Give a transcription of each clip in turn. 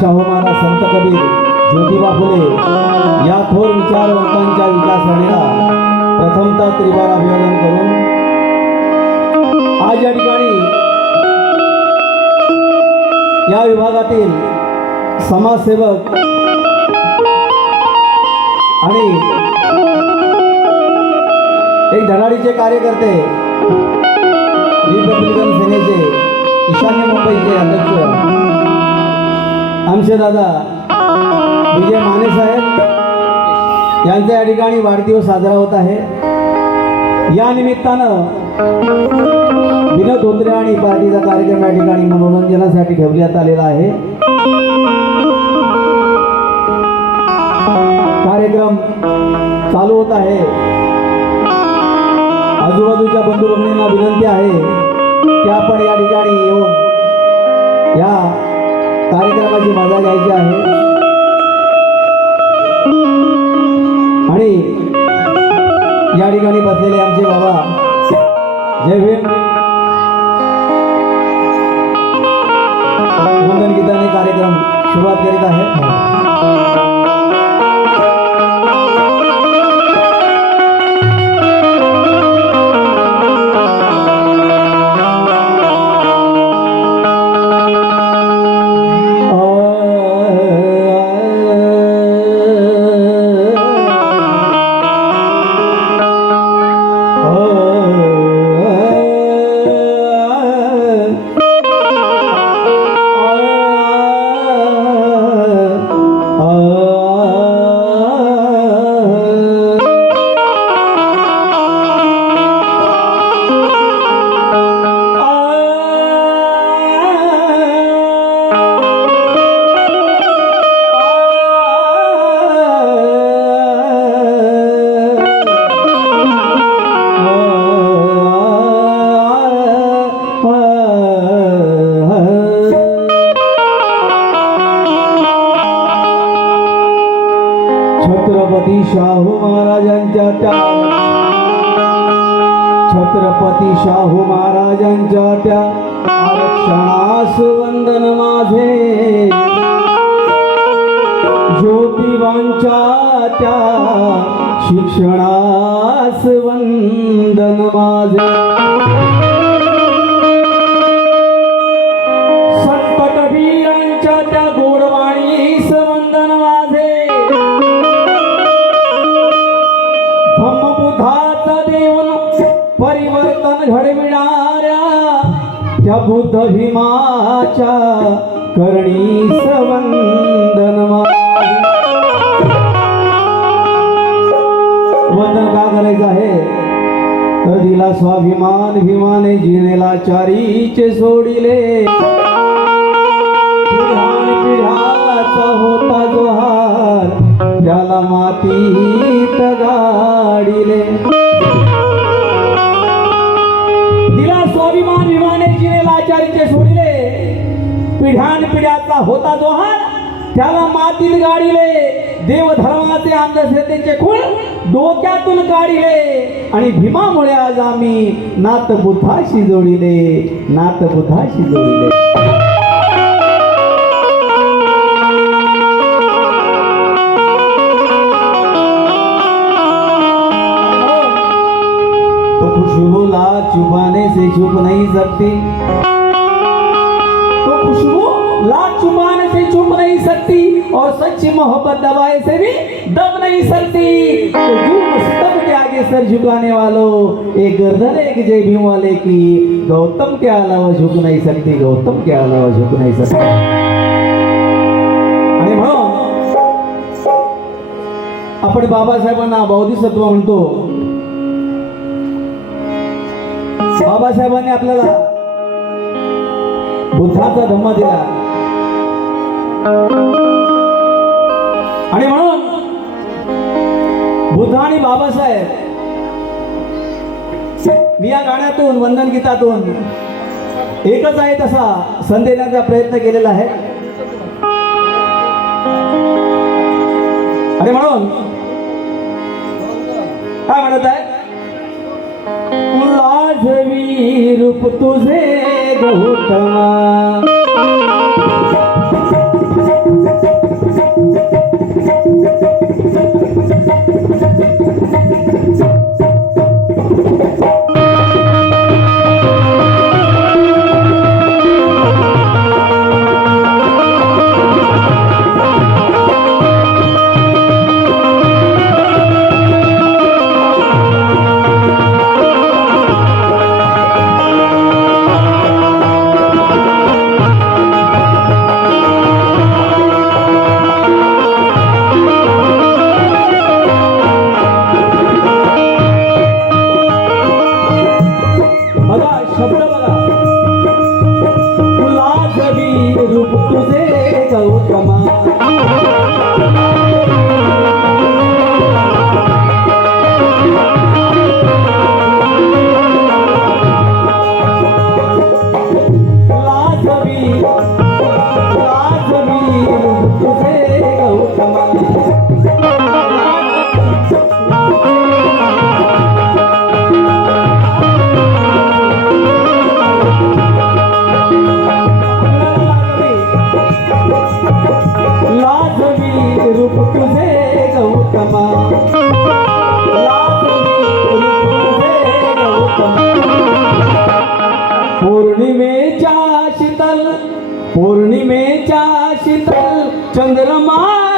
शाहू महाराज संत कबीर ज्योतिबा फुले या थोर विचारवंतांच्या विचारसरणीला प्रथमतः त्रिवार अभिवादन करून आज या ठिकाणी या विभागातील समाजसेवक आणि एक धडाडीचे कार्यकर्ते रिपब्लिकन सेनेचे ईशान्य मुंबईचे अध्यक्ष आमचे दादा विजय माने साहेब यांचा या ठिकाणी वाढदिवस साजरा होत आहे. या निमित्तानं विनोद धोत्रे आणि पार्टीचा कार्यक्रम या ठिकाणी मनोरंजनासाठी ठेवण्यात आलेला आहे. कार्यक्रम चालू होत आहे. आजूबाजूच्या बंधू भगिनींना विनंती आहे की आपण या ठिकाणी येऊन या कार्यक्रमाची मजा घ्यायची आहे. आणि या ठिकाणी बसलेले आमचे बाबा जय भीम. वंदन गीताने कार्यक्रम सुरुवात करीत आहे छत्रपती शाहू महाराजांच्या त्या आरक्षणास वंदन माझे. ज्योतिबांच्या त्या शिक्षणास वंदन माझे. त्या करणी सवंदन वंदन का करायचं आहे? तर दिला स्वाभिमान भीमाने जिनेला चारीचे सोडिले. पिढ्यान होता जो हार त्याला माती पिढ्यान पिढ्याचा होता जोहार त्याला मातीत गाडीले देव धर्माचे अंधश्रद्धेचे खूळ डोक्यातून काढिले आणि भीमामुळे आज आम्ही नात बुद्धाशी जोडिले नात बुद्धाशी जोडिले. तो खुशबू ला चुपाने से चुप नहीं सकती तो खुशबू लाचुमान से छुप नहीं सकती और सच्ची मोहब्बत दबाए से भी दब नहीं सकती। तो झूम के आगे सर झुकाने वालों एक गर्दन एक जय भीम वाले की गौतम के अलावा झुक नहीं सकती गौतम के अलावा झुक नहीं सकती। आणि म्हणून आपण बाबासाहेबांना बौद्धिसत्व म्हणतो। बाबासाहेबांनी आपल्याला बुद्धाचा धम्म दिला. आणि म्हणून बुद्ध आणि बाबासाहेब मी या गाण्यातून वंदन गीतातून एकच आहे तसा संदेश देण्याचा प्रयत्न केलेला आहे. आणि म्हणून रूप तुझे गौतमा पौर्णिमेच्या शीतल चंद्रमा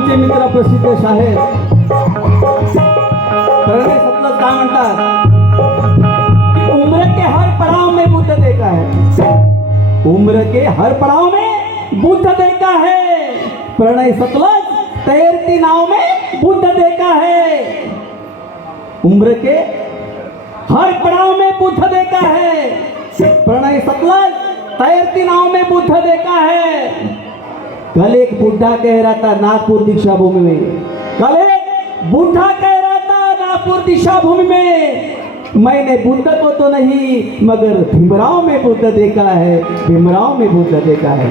आमचे मित्र प्रसिद्ध शाहीर. सतलज काय म्हणतात? कि उम्र के हर पड़ाव में बुद्ध देखा है. उम्र के हर पड़ाव में बुद्ध देखा है. प्रणय सतलज तैरती नाव में बुद्ध देखा है. उम्र के हर पड़ाव में बुद्ध देखा है. प्रणय सतलज तैरती नाव में बुद्ध देखा है. कल एक बुढ़ा कह रहा था, नागपुर दीक्षा भूमि में। कल एक बुढ़ा कह रहा था, नागपुर दीक्षा भूमि में। मैंने बुद्ध को तो नहीं, मगर भीमराव में बुद्ध देखा है, भीमराव में बुद्ध देखा है।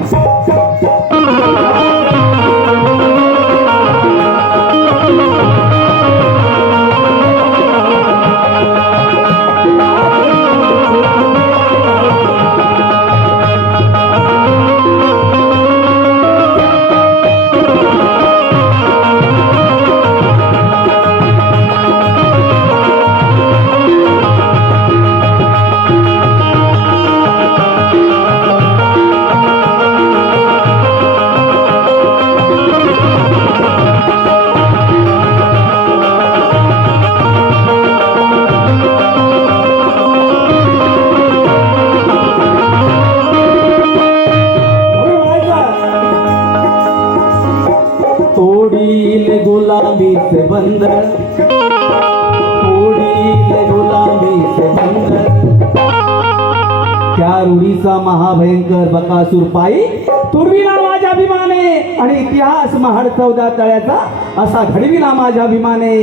बंद से बंदर तोडील त्या रूढीचा महाभयंकर बकासूर पायी तुडविला माझ्या अभिमाने आणि इतिहास महाड चौदा तळ्याचा असा घडविला माझ्या अभिमाने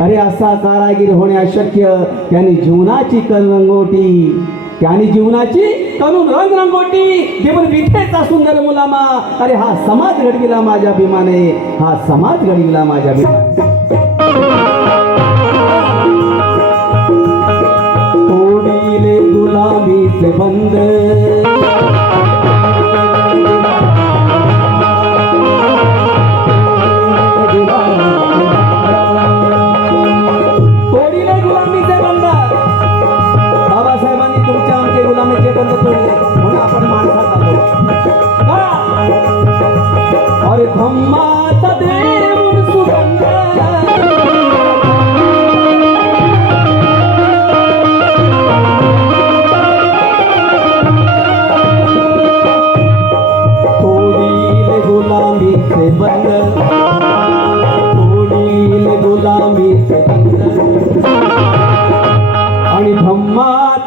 अरे असा कारागीर होणे अशक्य त्यांनी जीवनाची रंगोटी त्यांनी जीवनाची करून रंग रंगोटी केवळ विठेचा सुंदर मुलामा अरे हा समाज घडविला माझ्या अभिमाने हा समाज घडविला माझ्या अभिमाने गुलाबी से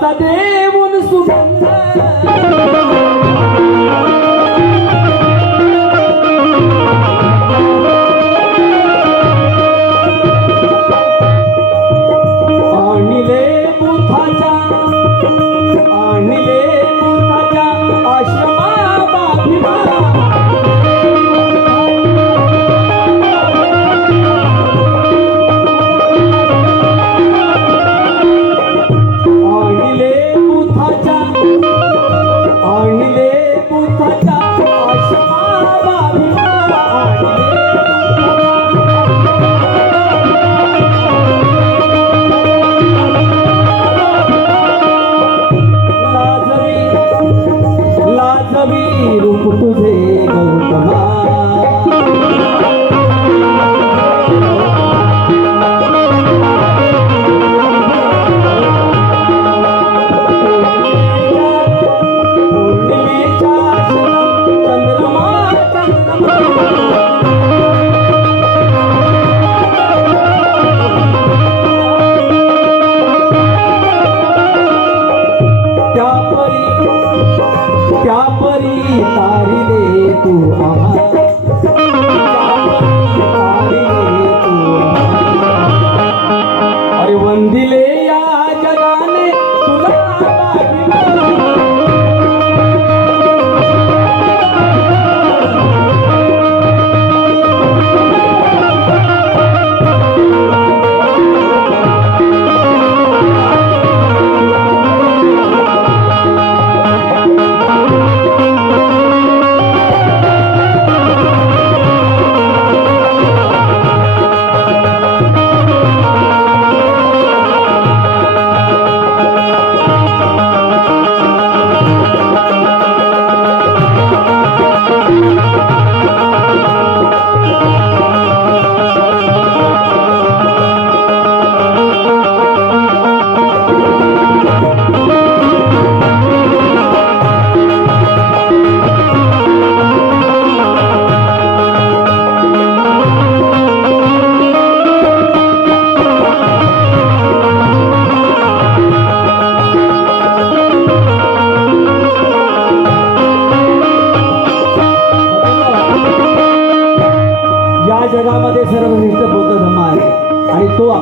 তাদের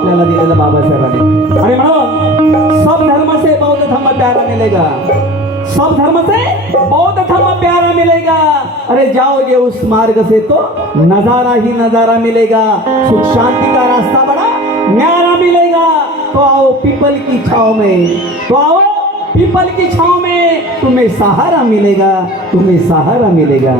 आपल्याला दिलेलं बाबासाहेबांनी. आणि म्हणून सब धर्म से बौद्ध धर्म प्यारा मिलेगा. सब धर्म से बौद्ध धर्म प्यारा मिलेगा. अरे जाओगे उस मार्ग से तो नजारा ही नजारा मिलेगा. सुख शांति का रास्ता बड़ा न्यारा मिलेगा. तो आओ पीपल की छाव में तो आओ पीपल की छाव में. तुम्हें सहारा मिलेगा तुम्हें सहारा मिलेगा.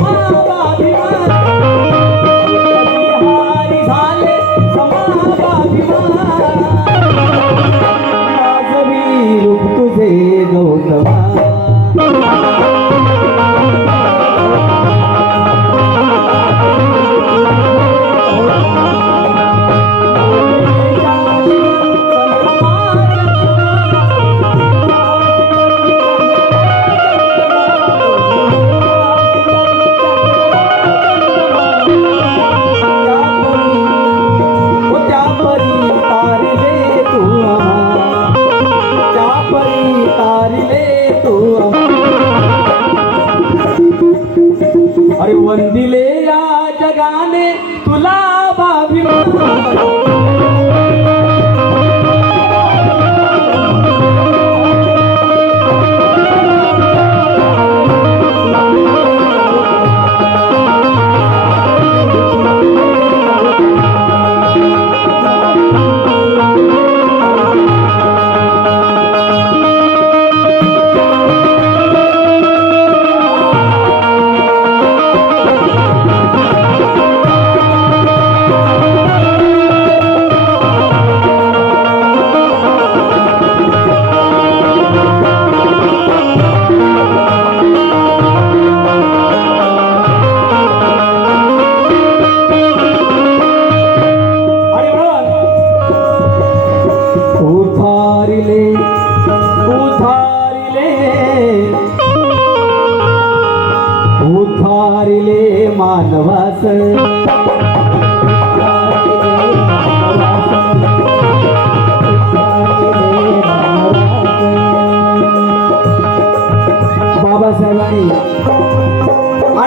ಭಾವಾಭಿಮಾನ अरे वंदिले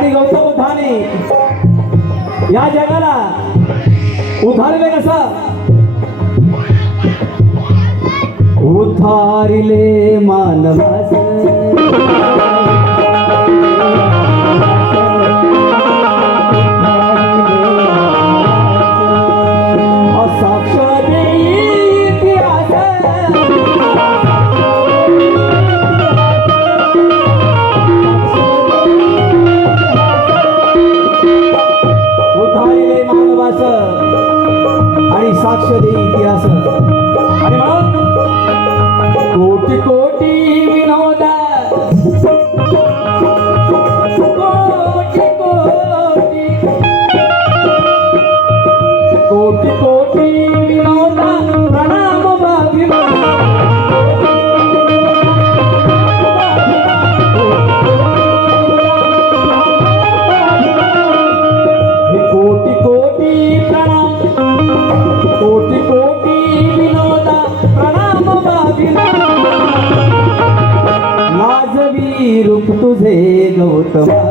आणि गौतम बुद्धाने या जगाला उधारले कस उधारिले मानवास 对